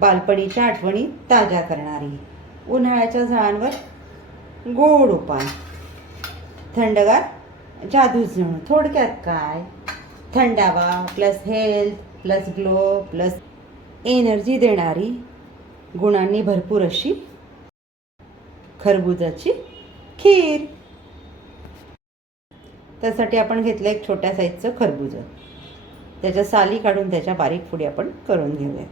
बालपणीच्या आठवणी ताज्या करणारी, उन्हाळ्याच्या झळांवर गोड उपाय, थंडगार जादू जणू. थोडक्यात काय, थंडावा plus health plus glow plus energy देणारी, गुणांनी भरपूर अशी खरबुजाची खीर. त्यासाठी आपण घेतलं एक छोट्या साईजचं खरबुज. त्याच्या साली काढून त्याच्या बारीक फोडी आपण करून घेऊया.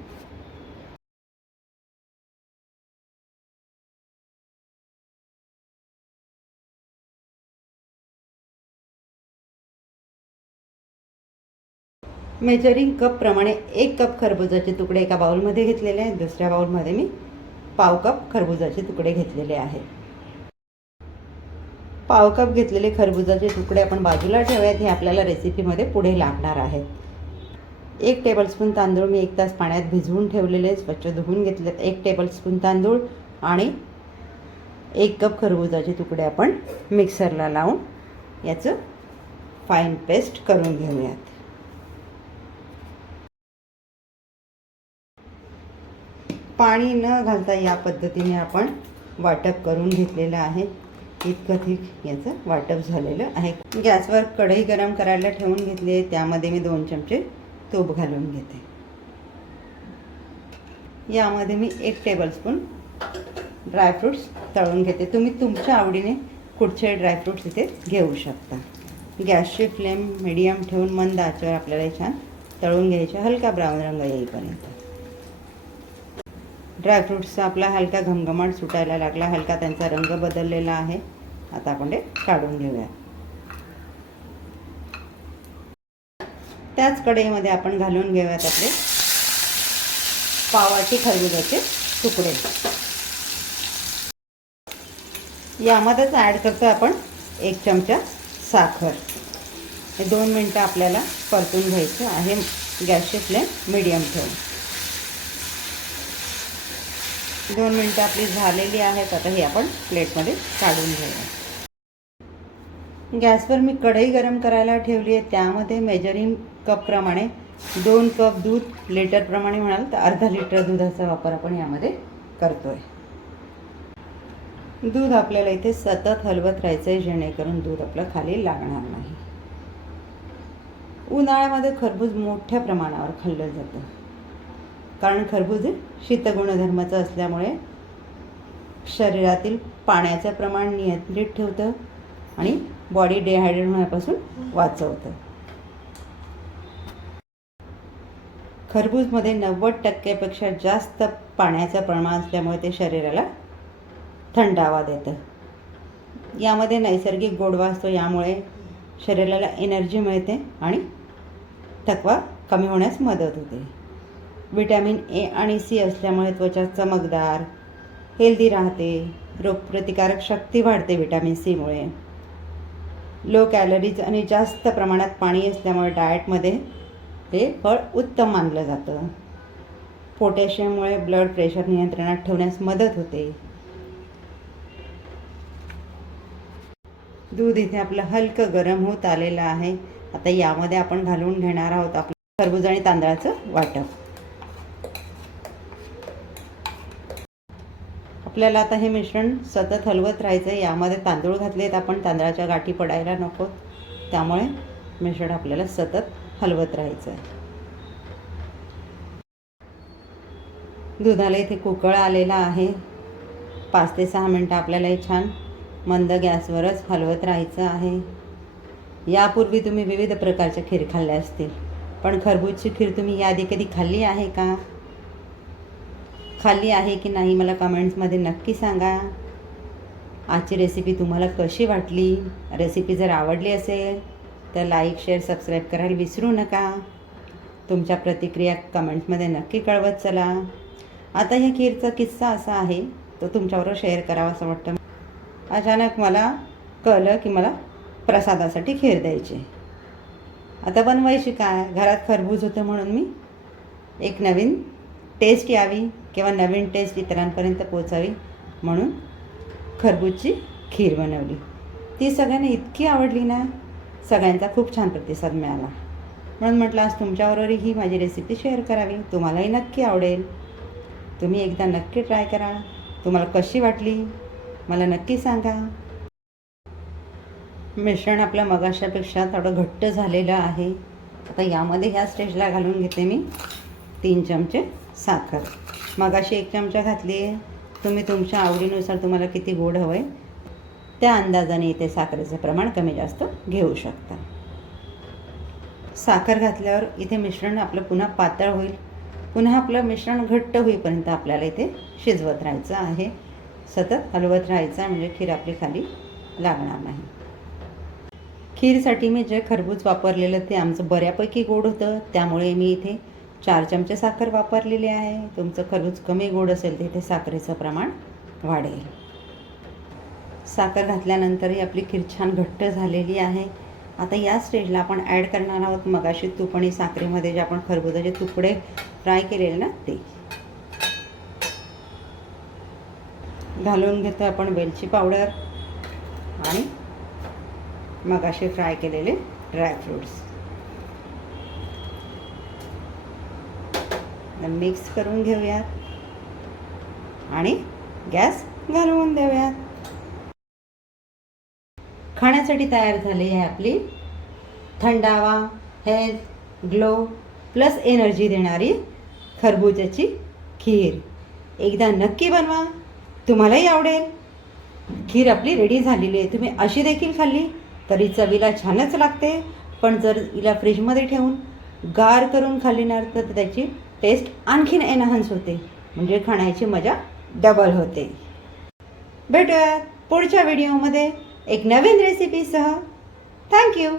मेजरिंग कप प्रमाणे 1 कप खरबुजाचे तुकडे एका बाउलमध्ये घेतलेले आहेत. दुसऱ्या बाउलमध्ये मी पाव कप खरबुजाचे तुकडे घेतलेले आहेत. पाव कप घेतलेले खरबुजाचे तुकडे आपण बाजूला ठेवूयात. हे आपल्याला रेसिपीमध्ये पुढे लागणार आहेत. 1 टेबलस्पून तांदूळ मी 1 तास पाण्यात भिजवून ठेवलेले, स्वच्छ धुवून घेतले. 1 टेबलस्पून तांदूळ आणि 1 कप खरबुजाचे तुकडे आपण मिक्सरला लावून याचं फाईन पेस्ट करून घेऊयात. पाणी न घालता या पद्धतीने आपण वाटप करून घेतलेलं आहे. इतकं ठीक याचं वाटप झालेलं आहे. गॅसवर कढई गरम करायला ठेवून घेतली आहे. त्यामध्ये मी 2 चमचे तूप घालून घेते. यामध्ये मी 1 टेबलस्पून ड्रायफ्रूट्स तळून घेते. तुम्ही तुमच्या आवडीने कुठचे ड्रायफ्रूट्स इथे घेऊ शकता. गॅसची फ्लेम मीडियम ठेवून मंद आचेवर आपल्याला छान तळून घ्यायचे, हलका ब्राऊन रंग येईपर्यंत. ड्रायफ्रूट्सचा आपला हलका घमघमाट सुटायला लागला, हलका त्यांचा रंग बदललेला आहे. आता आपण ते काढून घेऊया. त्याच कढईमध्ये आपण घालून घेऊयात आपले पावाचे खरबुजाचे तुकडे. यामध्येच ॲड करतो आपण 1 चमचा साखर. हे 2 मिनटं आपल्याला परतून घ्यायचं आहे. गॅसची फ्लेम मीडियम ठेवून. 2 मिनटं आपली झालेली आहेत. आता हे आपण प्लेटमध्ये काढून घेऊया. गॅसवर मी कढई गरम करायला ठेवली आहे. त्यामध्ये मेजरिंग कप प्रमाणे 2 कप दूध, लिटरप्रमाणे म्हणाल तर अर्धा लिटर दुधाचा वापर आपण यामध्ये करतोय. दूध आपल्याला इथे सतत हलवत राहायचं आहे, जेणेकरून दूध आपलं खाली लागणार नाही. उन्हाळ्यामध्ये खरबूज मोठ्या प्रमाणावर खाल्लं जातं, कारण खरबूज हे शीतगुणधर्माचं असल्यामुळे शरीरातील पाण्याचं प्रमाण नियंत्रित ठेवतं आणि बॉडी डिहायड्रेट होण्यापासून वाचवतं. खरबूजमध्ये 90% जास्त पाण्याचं प्रमाण असल्यामुळे ते शरीराला थंडावा देतं. यामध्ये नैसर्गिक गोडवा असतो, यामुळे शरीराला एनर्जी मिळते आणि थकवा कमी होण्यास मदत होते. विटॅमिन ए आणि सी असल्यामुळे त्वचा चमकदार, हेल्दी राहते. रोगप्रतिकारक शक्ती वाढते विटॅमिन सीमुळे. लो कॅलरीज आणि जास्त प्रमाणात पाणी असल्यामुळे डाएटमध्ये हे फळ उत्तम मानलं जातं. पोटॅशियममुळे ब्लड प्रेशर नियंत्रणात ठेवण्यास मदत होते. दूध इथे आपलं हलकं गरम होत आलेलं आहे. आता यामध्ये आपण घालून घेणार आहोत आपलं खरबूज आणि तांदळाचं वाटप. आपल्याला आता हे मिश्रण सतत हलवत राहायचं आहे. यामध्ये तांदूळ घातलेत आपण, तांदळाच्या गाठी पडायला नकोत, त्यामुळे मिश्रण आपल्याला सतत हलवत राहायचं आहे. दुधाला इथे कुकळ आलेला आहे. 5 ते 6 मिनटं आपल्याला हे छान मंद गॅसवरच हलवत राहायचं आहे. यापूर्वी तुम्ही विविध प्रकारच्या खीर खाल्ल्या असतील, पण खरबूजची खीर तुम्ही याआधी कधी खाल्ली आहे का? खाल्ली आहे की नाही मला कमेंट्समध्ये नक्की सांगा. आजची रेसिपी तुम्हाला कशी वाटली? रेसिपी जर आवडली असेल तर लाईक, शेअर, सबस्क्राईब करायला विसरू नका. तुमच्या प्रतिक्रिया कमेंट्समध्ये नक्की कळवत चला. आता ह्या खीरचा किस्सा असा आहे, तो तुमच्याबरोबर शेअर करावा असं वाटतं. अचानक मला कळलं की मला प्रसादासाठी खीर द्यायची. आता बनवायची काय? घरात खरबूज होतं म्हणून मी एक नवीन टेस्ट यावी किंवा नवीन टेस्ट इतरांपर्यंत पोचावी म्हणून खरबूजची खीर बनवली. ती सगळ्यांना इतकी आवडली ना, सगळ्यांचा खूप छान प्रतिसाद मिळाला. म्हणून म्हटलं आज तुमच्याबरोबर ही माझी रेसिपी शेअर करावी, तुम्हालाही नक्की आवडेल. तुम्ही एकदा नक्की ट्राय करा. तुम्हाला कशी वाटली मला नक्की सांगा. मिश्रण आपलं मगाशापेक्षा थोडं घट्ट झालेलं आहे. आता यामध्ये ह्या स्टेजला घालून घेते मी 3 चमचे साखर. मगाशी 1 चमचा घातली आहे. तुम्ही तुमच्या आवडीनुसार तुम्हाला किती गोड हवं आहे त्या अंदाजाने इथे साखरेचं प्रमाण कमी जास्त घेऊ शकता. साखर घातल्यावर इथे मिश्रण आपलं पुन्हा पातळ होईल. पुन्हा आपलं मिश्रण घट्ट होईपर्यंत आपल्याला इथे शिजवत राहायचं आहे. सतत हलवत राहायचं आहे म्हणजे खीर आपली खाली लागणार नाही. खीरसाठी मी जे खरबूज वापरलेलं ते आमचं बऱ्यापैकी गोड होतं, त्यामुळे मी इथे 4 चमचे साखर वापरलेली आहे. तुमचं खरबूज कमी गोड असेल तर इथे साखरेचं प्रमाण वाढेल. साखर घातल्यानंतरही आपली खीर छान घट्ट झालेली आहे. आता या स्टेजला आपण ॲड करणार आहोत मगाशी तूप आणि साखरेमध्ये जे आपण खरबुजाचे तुकडे फ्राय केलेले ना ते घालून घेतो आपण. वेलची पावडर आणि मगाशी फ्राय केलेले ड्रायफ्रूट्स मिक्स करून घेऊयात आणि गॅस घालवून देऊयात. खाण्यासाठी तयार झाली आहे आपली थंडावा, हेल्थ, ग्लो प्लस एनर्जी देणारी खरबुजाची खीर. एकदा नक्की बनवा, तुम्हालाही आवडेल. खीर आपली रेडी झालेली आहे. तुम्ही अशी देखील खाल्ली तरी चवीला छानच लागते, पण जर हिला फ्रीजमध्ये ठेवून गार करून खाल्ली ना तर त्याची टेस्ट आणखीन एनहान्स होते, म्हणजे खाण्याची मजा डबल होते. भेटूयात पुढच्या व्हिडिओमध्ये एक नवीन रेसिपीसह. थँक्यू.